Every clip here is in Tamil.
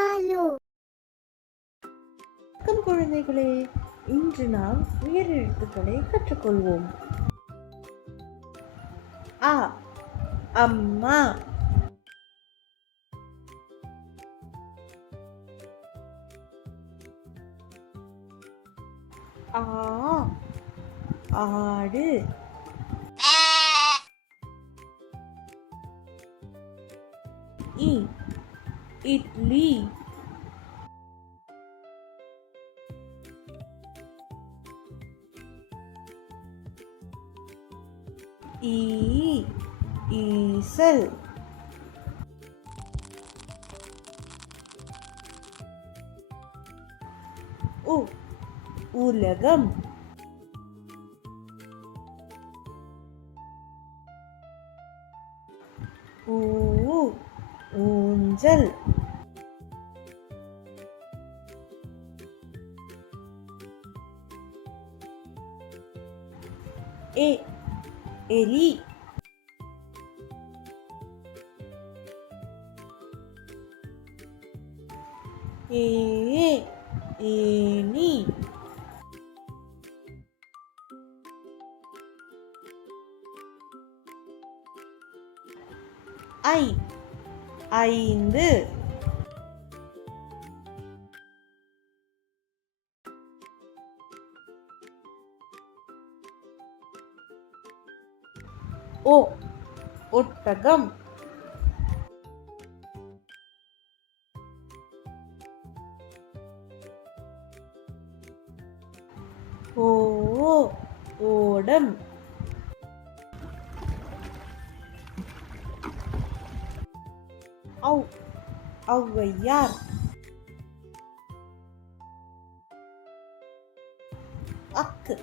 Bumbalooz. வணக்கம் குழந்தைகளே, இன்று நாம் உயிர் எழுத்துக்களை கற்றுக்கொள்வோம். அ அம்மா, ஆ ஆடு, இ இட்லி, ஈ ஈசல், உ உலகம், ஊ ஊஞ்சல், ஏ எலி, ஏ ஏனி, ஐ ஐந்து, ஓ ஒட்டகம், ஓ ஓடம், ஔ ஔவையார், அக்கு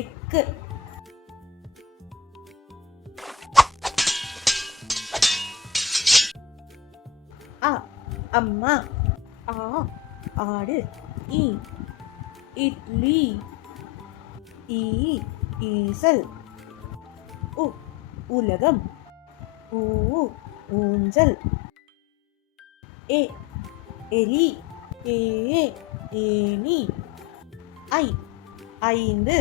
எக்கு, அ அம்மா, ஆ ஆடு, இ இட்லி, ஈ ஈசல், உ உலகம், ஊ ஊஞ்சல், ஏ எலி, ஏ ஏனி, ஐ ஐந்து,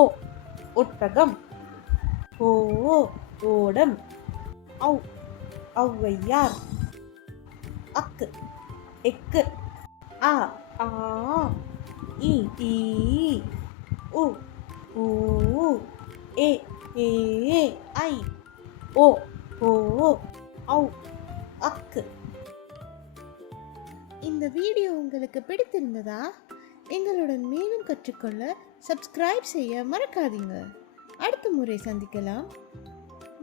ஓ ஒட்டகம், ஓ ஓடம், ஔ ஔவையார், அக்கு எக்கு, ஆ ஆ இ ஈ உ ஊ ஏ ஏ ஐ ஓ ஓ ஔ அக்கு. இந்த வீடியோ உங்களுக்கு பிடித்திருந்ததா? எங்களுடன் மேலும் கற்றுக்கொள்ள சப்ஸ்கிரைப் செய்ய மறக்காதீங்க. அடுத்த முறை சந்திக்கலாம்.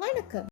வணக்கம்.